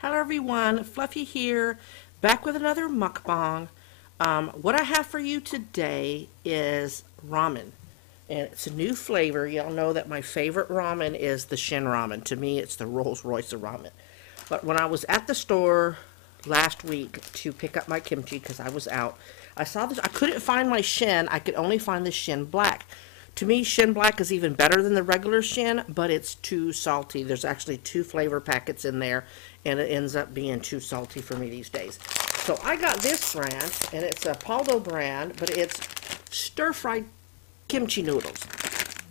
Hello everyone, Fluffy here, back with another mukbang. What I have for you today is ramen, and it's a new flavor. Y'all know that my favorite ramen is the Shin ramen. To me, it's the Rolls Royce of ramen. But when I was at the store last week to pick up my kimchi because I was out, I saw this. I couldn't find my Shin. I could only find the Shin Black. To me, Shin Black is even better than the regular Shin, but it's too salty. There's actually 2 flavor packets in there, and it ends up being too salty for me these days. So I got this brand, and it's a Paldo brand, but it's stir-fried kimchi noodles.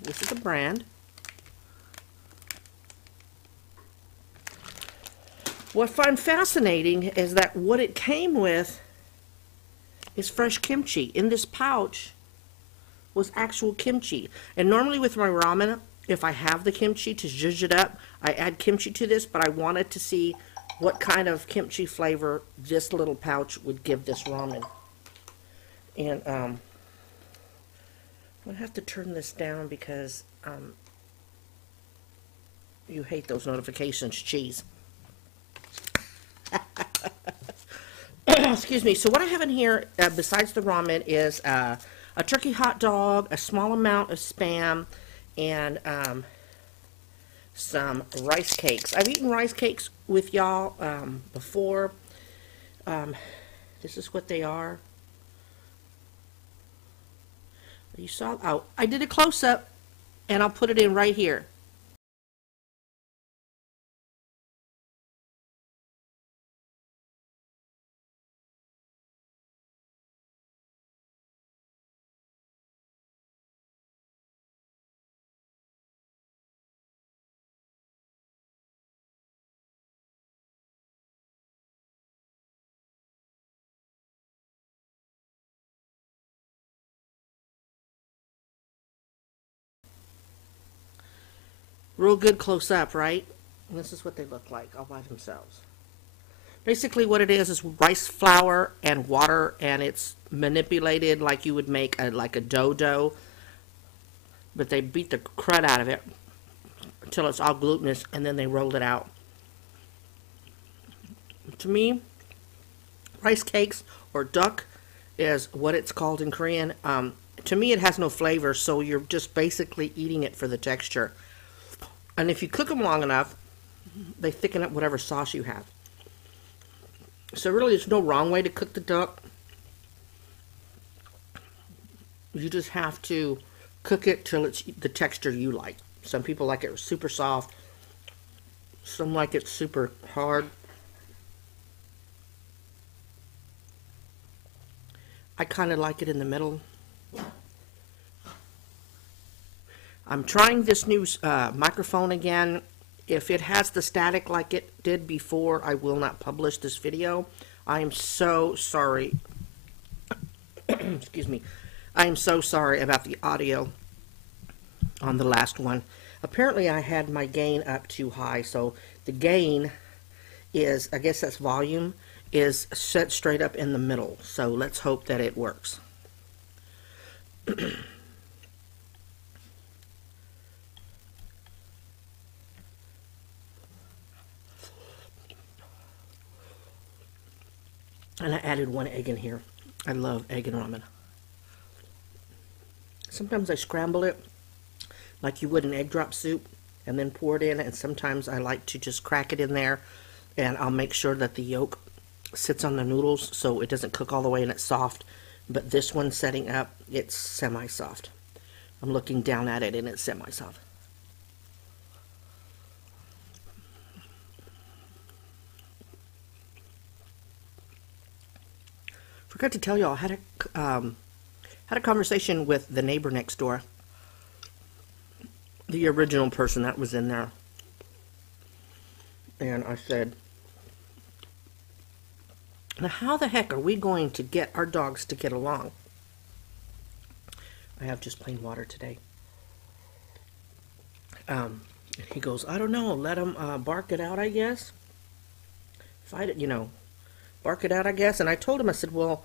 This is the brand. What I find fascinating is that what it came with is fresh kimchi. In this pouch was actual kimchi. And normally with my ramen, if I have the kimchi to zhuzh it up, I add kimchi to this, but I wanted to see what kind of kimchi flavor this little pouch would give this ramen. And I'm going to have to turn this down because you hate those notifications, cheese. Excuse me. So what I have in here, besides the ramen, is a turkey hot dog, a small amount of Spam, and some rice cakes. I've eaten rice cakes with y'all before. This is what they are. You saw, oh, I did a close-up, and I'll put it in right here. Real good close up, right? And this is what they look like all by themselves. Basically what it is rice flour and water, and it's manipulated like you would make like a dough, but they beat the crud out of it until it's all glutinous, and then they roll it out. To me, rice cakes or duck is what it's called in Korean. To me, it has no flavor, so you're just basically eating it for the texture. And if you cook them long enough, they thicken up whatever sauce you have. So really, there's no wrong way to cook the duck. You just have to cook it till it's the texture you like. Some people like it super soft. Some like it super hard. I kind of like it in the middle. I'm trying this new microphone again. If it has the static like it did before, I will not publish this video. I am so sorry. Excuse me. I am so sorry about the audio on the last one. Apparently I had my gain up too high, so the gain is, I guess that's volume, is set straight up in the middle. So let's hope that it works. And I added 1 egg in here. I love egg in ramen. Sometimes I scramble it like you would an egg drop soup and then pour it in, and sometimes I like to just crack it in there, and I'll make sure that the yolk sits on the noodles so it doesn't cook all the way and it's soft. But this one setting up, it's semi-soft. I'm looking down at it and it's semi-soft. Forgot to tell y'all, I had a conversation with the neighbor next door, the original person that was in there, and I said, now how the heck are we going to get our dogs to get along? I have just plain water today. He goes, I don't know, let them bark it out, I guess. Fight it, you know. Bark it out, I guess. And I told him, I said, well,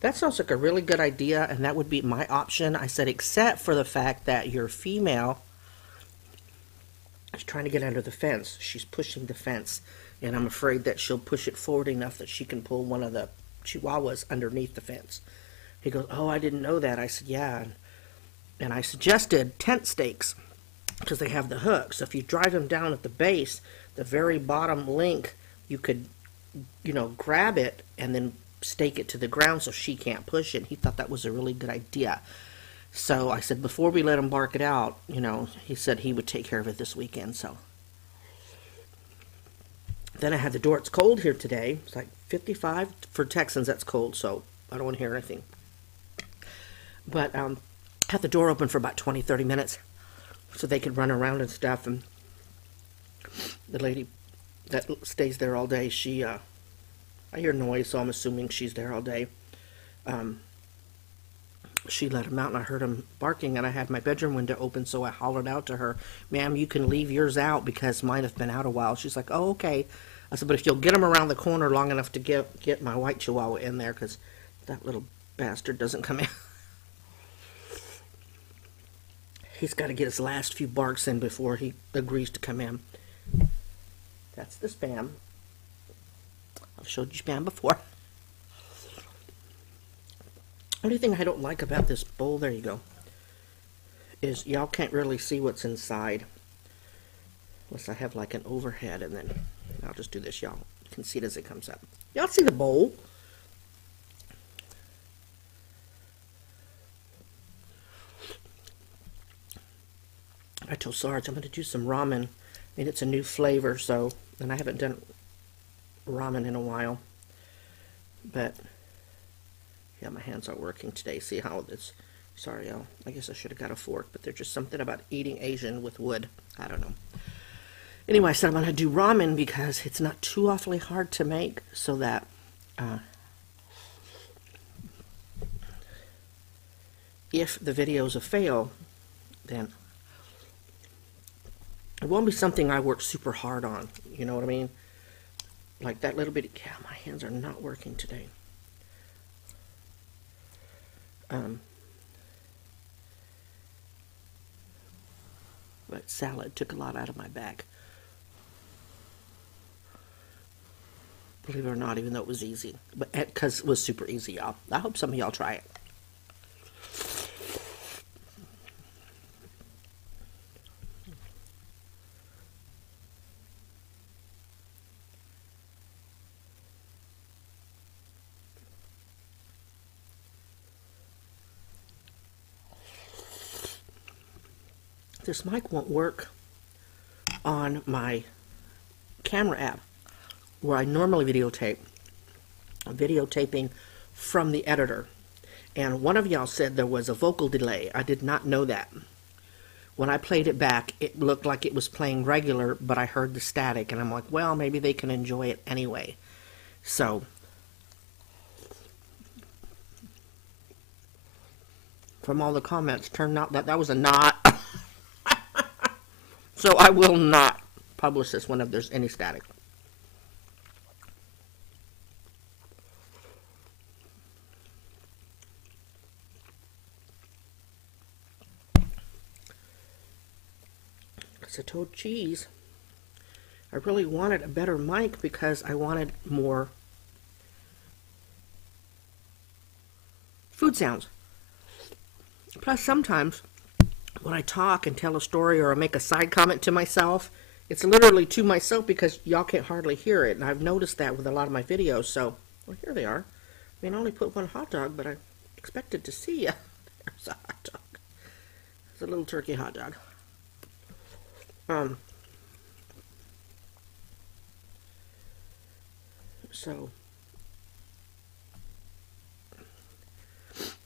that sounds like a really good idea, and that would be my option. I said, except for the fact that your female is trying to get under the fence. She's pushing the fence. and I'm afraid that she'll push it forward enough that she can pull one of the chihuahuas underneath the fence. He goes, oh, I didn't know that. I said, yeah. And I suggested tent stakes because they have the hook. So if you drive them down at the base, the very bottom link, you could, grab it and then stake it to the ground so she can't push it. He thought that was a really good idea. So I said, before we let him bark it out, he said he would take care of it this weekend. So then I had the door. It's cold here today. It's like 55. For Texans, that's cold, so I don't want to hear anything. But had the door open for about 20, 30 minutes so they could run around and stuff. And the lady that stays there all day, I hear noise, so I'm assuming she's there all day. She let him out, and I heard him barking, and I had my bedroom window open, so I hollered out to her, ma'am, you can leave yours out because mine have been out a while. She's like, oh, okay. I said, but if you'll get him around the corner long enough to get my white chihuahua in there, because that little bastard doesn't come in. He's got to get his last few barks in before he agrees to come in. That's the Spam. I've showed you Spam before. Only thing I don't like about this bowl, there you go, is y'all can't really see what's inside. Unless I have like an overhead, and then I'll just do this. Y'all can see it as it comes up. Y'all see the bowl? I told Sarge I'm going to do some ramen. And it's a new flavor, and I haven't done ramen in a while. But, yeah, my hands aren't working today. See how it's, sorry, y'all. I guess I should have got a fork, but there's just something about eating Asian with wood. I don't know. Anyway, I said I'm going to do ramen because it's not too awfully hard to make, so that if the video's a fail, then it won't be something I work super hard on. You know what I mean? Like that little bit. Yeah, my hands are not working today. But salad took a lot out of my back. Believe it or not, even though it was easy. But because it was super easy, y'all. I hope some of y'all try it. This mic won't work on my camera app where I normally videotape. I'm videotaping from the editor. And one of y'all said there was a vocal delay. I did not know that. When I played it back, it looked like it was playing regular, but I heard the static, and I'm like, well, maybe they can enjoy it anyway. So, from all the comments, turned out that was a not. So I will not publish this one if there's any static. As I told Cheese, I really wanted a better mic because I wanted more food sounds. Plus, sometimes when I talk and tell a story or I make a side comment to myself, it's literally to myself because y'all can't hardly hear it. And I've noticed that with a lot of my videos. So, well, here they are. I mean, I only put one hot dog, but I expected to see you. There's a hot dog. It's a little turkey hot dog.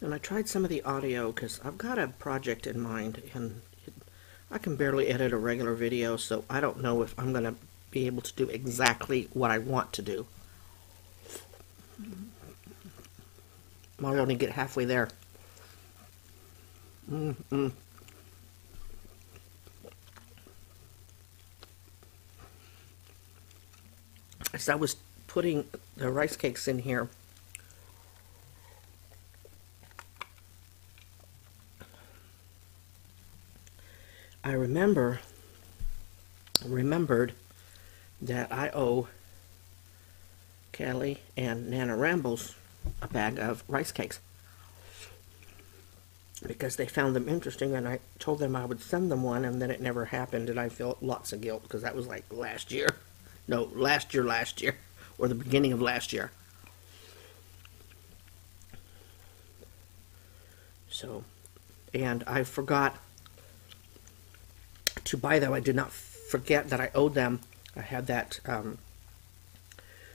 And I tried some of the audio because I've got a project in mind, and I can barely edit a regular video, so I don't know if I'm going to be able to do exactly what I want to do. I'll only get halfway there. As I was putting the rice cakes in here, I remembered that I owe Kelly and Nana Rambles a bag of rice cakes because they found them interesting, and I told them I would send them one, and then it never happened, and I felt lots of guilt because that was like last year. No, last year, or the beginning of last year. So, and I forgot to buy them. I did not forget that I owed them. I had that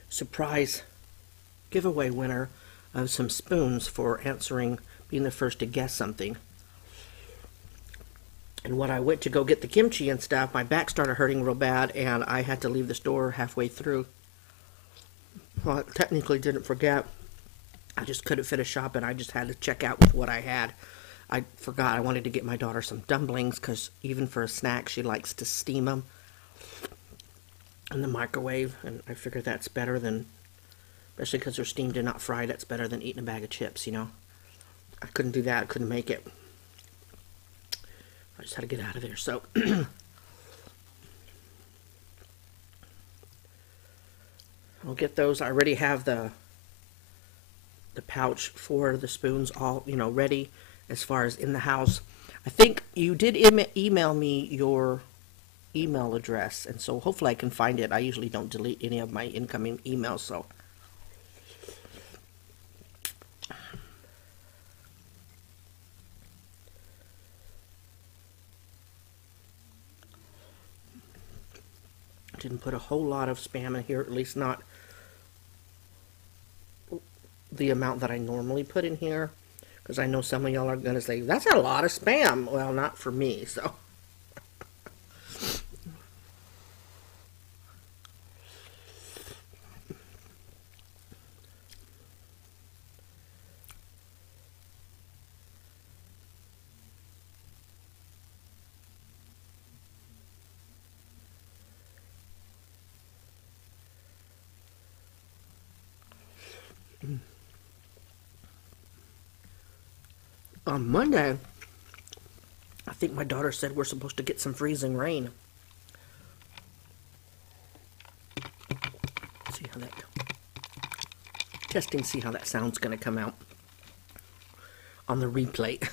surprise giveaway winner of some spoons for being the first to guess something. And when I went to go get the kimchi and stuff, my back started hurting real bad, and I had to leave the store halfway through. Well, I technically didn't forget. I just couldn't finish shopping. I just had to check out with what I had. I forgot I wanted to get my daughter some dumplings because even for a snack, she likes to steam them in the microwave. And I figured that's better than, especially because they're steamed and not fried, that's better than eating a bag of chips, you know. I couldn't do that. I couldn't make it. I just had to get out of there. So I'll get those. I already have the pouch for the spoons all, ready as far as in the house. I think you did email me your email address, and so hopefully I can find it. I usually don't delete any of my incoming emails, so didn't put a whole lot of spam in here, at least not the amount that I normally put in here, because I know some of y'all are going to say, that's a lot of spam. Well, not for me, so. On Monday, I think my daughter said we're supposed to get some freezing rain. See how that, testing, see how that sound's going to come out on the replay.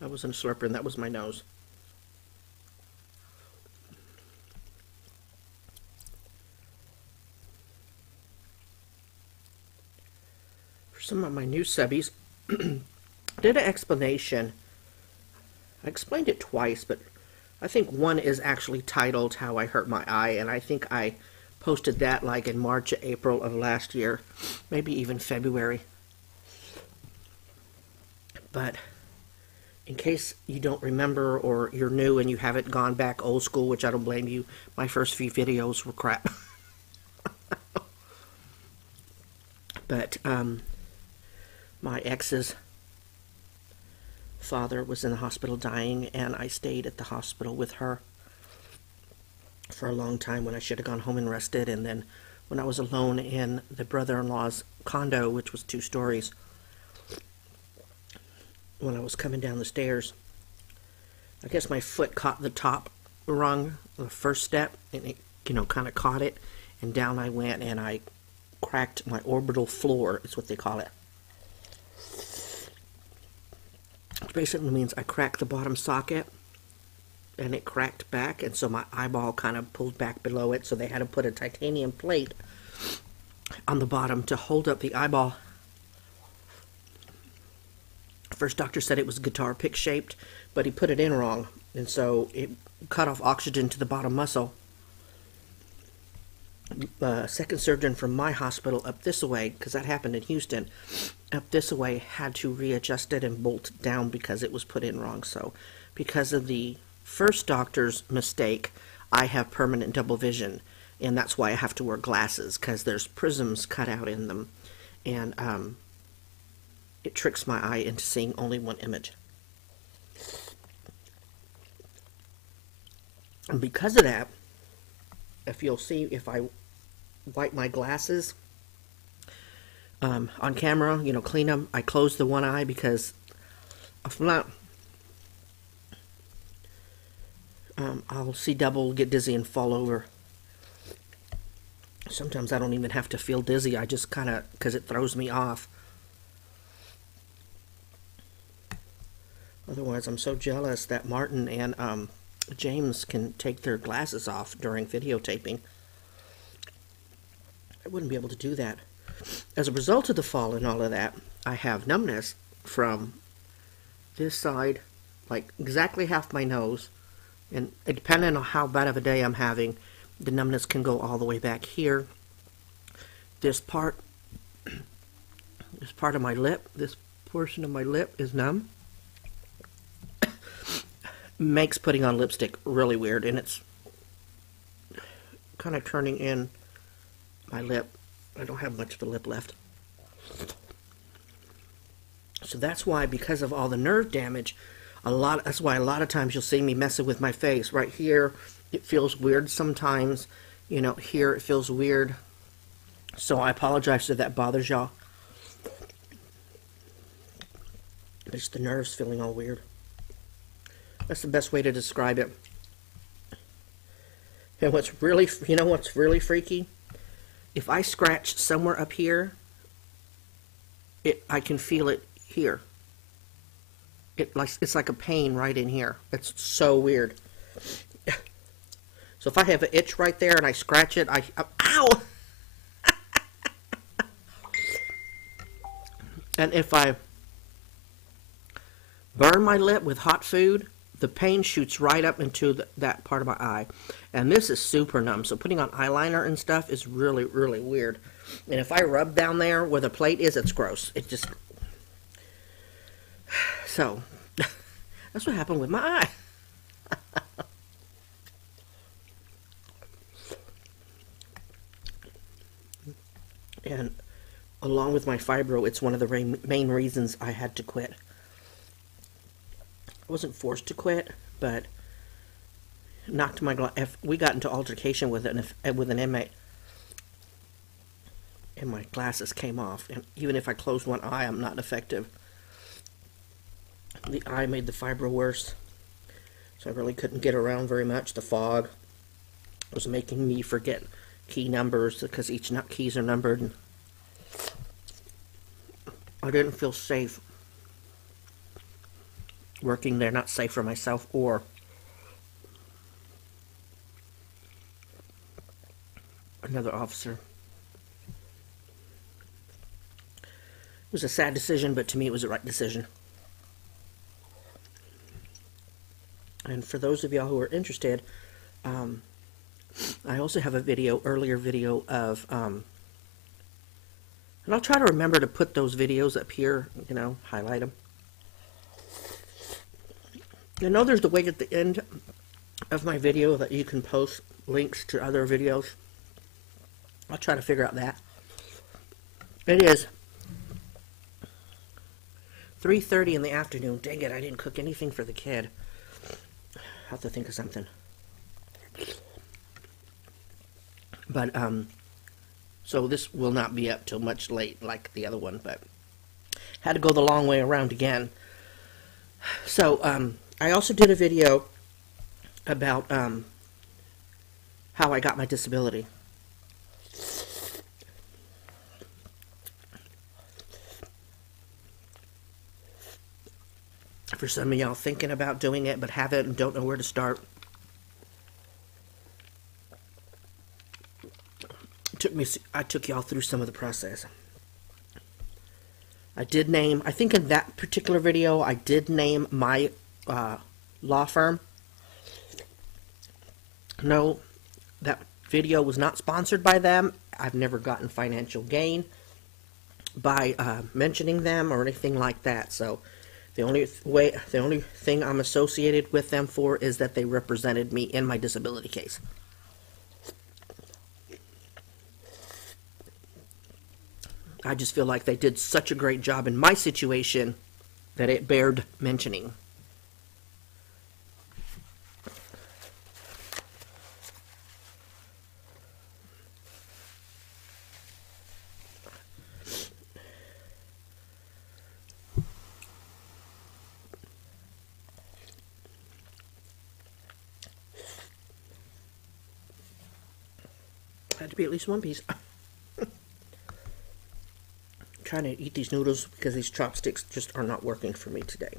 That wasn't a slurping, that was my nose. For some of my new subbies, did an explanation. I explained it twice, but I think one is actually titled How I Hurt My Eye, and I think I posted that like in March or April of last year, maybe even February. But in case you don't remember or you're new and you haven't gone back old school, which I don't blame you, my first few videos were crap. But my ex's father was in the hospital dying, and I stayed at the hospital with her for a long time when I should have gone home and rested. And then when I was alone in the brother-in-law's condo, which was 2 stories, when I was coming down the stairs, I guess my foot caught the top rung, the first step, and it, kind of caught it, and down I went, and I cracked my orbital floor, is what they call it. Which basically means I cracked the bottom socket, and it cracked back, and so my eyeball kind of pulled back below it, so they had to put a titanium plate on the bottom to hold up the eyeball. First doctor said it was guitar pick shaped, but he put it in wrong, and so it cut off oxygen to the bottom muscle. Second surgeon from my hospital up this way, because that happened in Houston, up this way had to readjust it and bolt it down because it was put in wrong. So because of the first doctor's mistake, I have permanent double vision, and that's why I have to wear glasses, because there's prisms cut out in them, and it tricks my eye into seeing only one image. And because of that, if you'll see, if I wipe my glasses on camera, you know, clean them, I close the one eye because if not, I'll see double, get dizzy, and fall over. Sometimes I don't even have to feel dizzy. I just kind of, because it throws me off. Otherwise, I'm so jealous that Martin and James can take their glasses off during videotaping. I wouldn't be able to do that. As a result of the fall and all of that, I have numbness from this side, like exactly half my nose. And depending on how bad of a day I'm having, the numbness can go all the way back here. This part of my lip, this portion of my lip is numb. Makes putting on lipstick really weird, and it's kind of turning in my lip. I don't have much of a lip left. So that's why, because of all the nerve damage, that's why a lot of times you'll see me messing with my face. Right here, it feels weird sometimes. You know, here it feels weird. So I apologize if that bothers y'all. It's the nerves feeling all weird. That's the best way to describe it. And what's really, you know what's really freaky? If I scratch somewhere up here, I can feel it here. It's like a pain right in here. It's so weird. So if I have an itch right there and I scratch it, ow! And if I burn my lip with hot food, the pain shoots right up into that part of my eye. And this is super numb. So putting on eyeliner and stuff is really, really weird. And if I rub down there where the plate is, it's gross. It just... So, that's what happened with my eye. And along with my fibro, it's one of the main reasons I had to quit. I wasn't forced to quit, but knocked my we got into altercation with an inmate, and my glasses came off. And even if I closed one eye, I'm not effective. The eye made the fibro worse, so I really couldn't get around very much. The fog was making me forget key numbers because each keys are numbered. And I didn't feel safe working there, not safe for myself or another officer. It was a sad decision, but to me it was the right decision. And for those of y'all who are interested, I also have a earlier video of, and I'll try to remember to put those videos up here, you know, highlight them. I know there's the way at the end of my video that you can post links to other videos. I'll try to figure out that. It is 3:30 in the afternoon. Dang it, I didn't cook anything for the kid. I'll have to think of something. But, so this will not be up till much late like the other one, but had to go the long way around again. So, I also did a video about, how I got my disability. For some of y'all thinking about doing it but haven't and don't know where to start, I took y'all through some of the process. I think in that particular video, I did name my law firm. No, that video was not sponsored by them. I've never gotten financial gain by mentioning them or anything like that. So the only thing I'm associated with them for is that they represented me in my disability case. I just feel like they did such a great job in my situation that it bared mentioning. Had to be at least one piece. Trying to eat these noodles because these chopsticks just are not working for me today.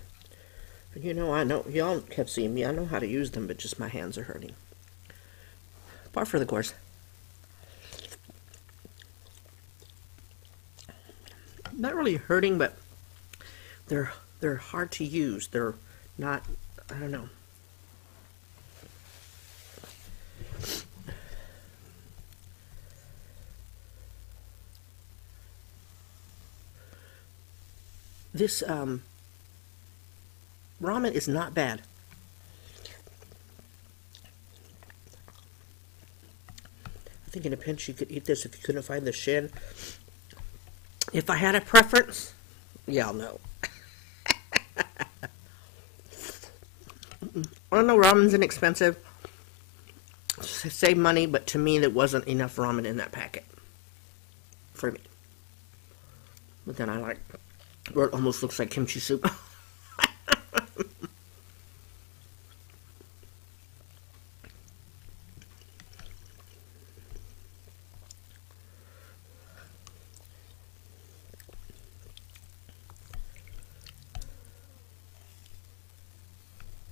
And you know, I know, y'all have seen me, I know how to use them, but just my hands are hurting. Par for the course. Not really hurting, but they're hard to use. They're not, I don't know. This ramen is not bad. I think in a pinch you could eat this if you couldn't find the shin. If I had a preference, y'all know. I know ramen's inexpensive. Save money, but to me there wasn't enough ramen in that packet. For me. But then I like where it almost looks like kimchi soup.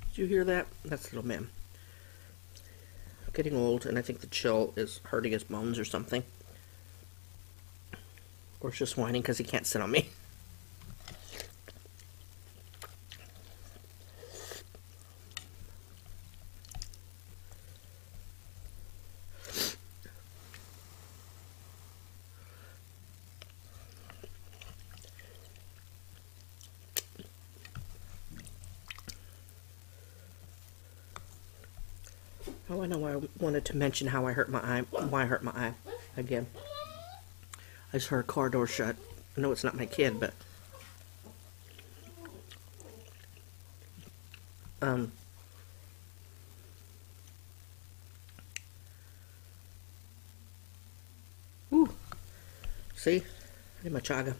Did you hear that? That's little man. Getting old, and I think the chill is hurting his bones or something. Or it's just whining because he can't sit on me. Oh, I know. I wanted to mention how I hurt my eye. Why I hurt my eye again. I just heard a car door shut. I know it's not my kid, but ooh, see, I did my chaga.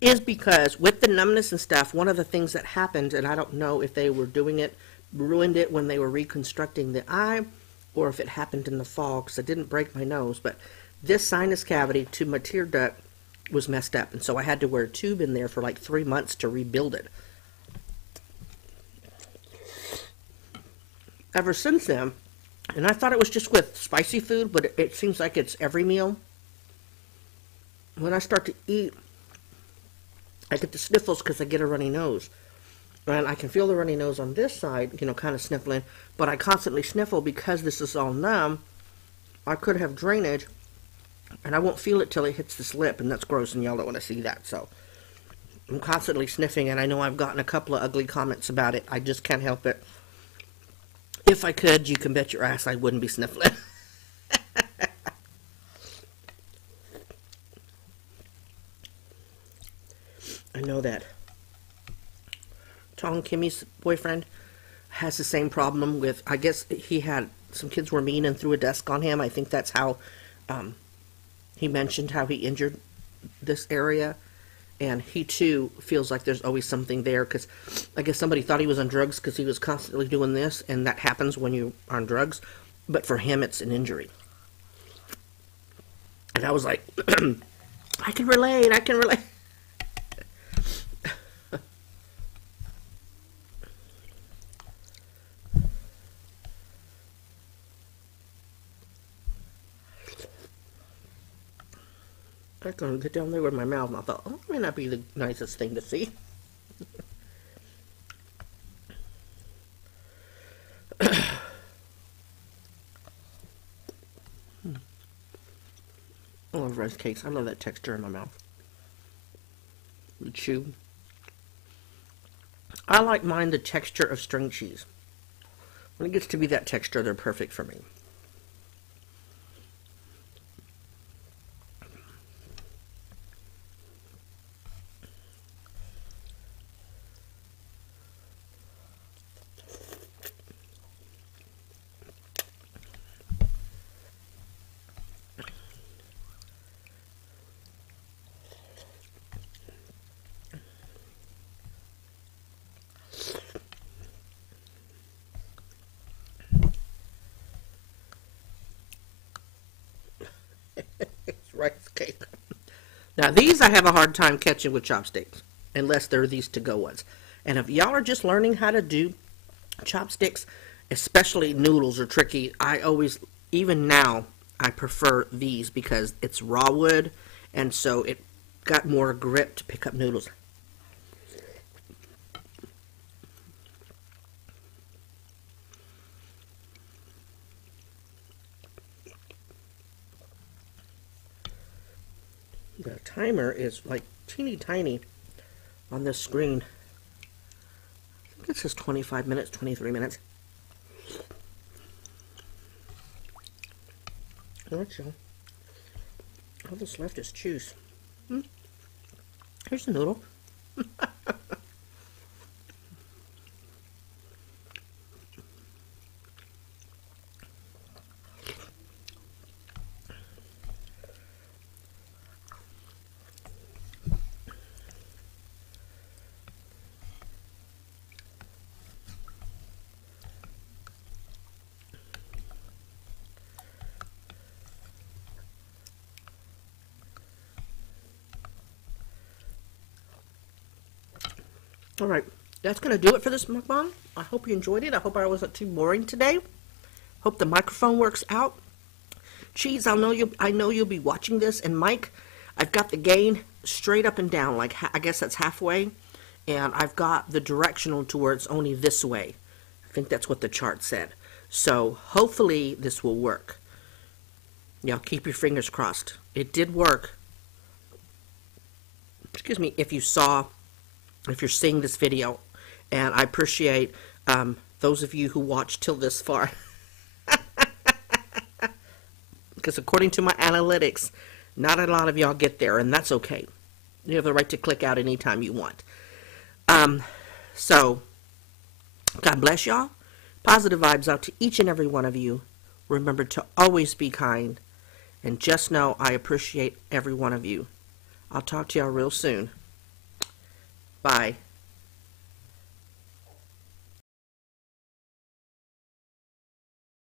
Is because with the numbness and stuff, one of the things that happened, and I don't know if they were doing it, ruined it when they were reconstructing the eye, or if it happened in the fall, because I didn't break my nose, but this sinus cavity to my tear duct was messed up, and so I had to wear a tube in there for like 3 months to rebuild it. Ever since then, and I thought it was just with spicy food, but it seems like it's every meal. When I start to eat, I get the sniffles because I get a runny nose. And I can feel the runny nose on this side, you know, kind of sniffling, but I constantly sniffle because this is all numb. I could have drainage, and I won't feel it till it hits this lip, and that's gross, and y'all don't want to see that, so I'm constantly sniffing, and I know I've gotten a couple of ugly comments about it. I just can't help it. If I could, you can bet your ass I wouldn't be sniffling. I know that Tong Kimmy's boyfriend has the same problem with, I guess he had, some kids were mean and threw a desk on him. I think that's how he mentioned how he injured this area. And he too feels like there's always something there, because I guess somebody thought he was on drugs because he was constantly doing this, and that happens when you're on drugs. But for him, it's an injury. And I was like, I can relate, I can relate. I couldn't get down there with my mouth, and I thought, oh, that may not be the nicest thing to see. I love rice cakes. I love that texture in my mouth. The chew. I like mine the texture of string cheese. When it gets to be that texture, they're perfect for me. Now these I have a hard time catching with chopsticks, unless they're these to-go ones. And if y'all are just learning how to do chopsticks, especially noodles are tricky. I always, even now, I prefer these because it's raw wood, and so it got more grip to pick up noodles. The timer is like teeny tiny on this screen. I think it says 25 minutes, 23 minutes. Alright, so all that's left is juice. Here's the noodle. Alright, that's going to do it for this mukbang. I hope you enjoyed it. I hope I wasn't too boring today. Hope the microphone works out. Cheese, I know you'll be watching this. And Mike, I've got the gain straight up and down, like I guess that's halfway. And I've got the directional to where it's only this way. I think that's what the chart said. So hopefully this will work. Y'all keep your fingers crossed. It did work. Excuse me, if you're seeing this video, and I appreciate those of you who watched till this far. Because according to my analytics, not a lot of y'all get there, and that's okay. You have the right to click out anytime you want. So, God bless y'all. Positive vibes out to each and every one of you. Remember to always be kind, and just know I appreciate every one of you. I'll talk to y'all real soon. Bye.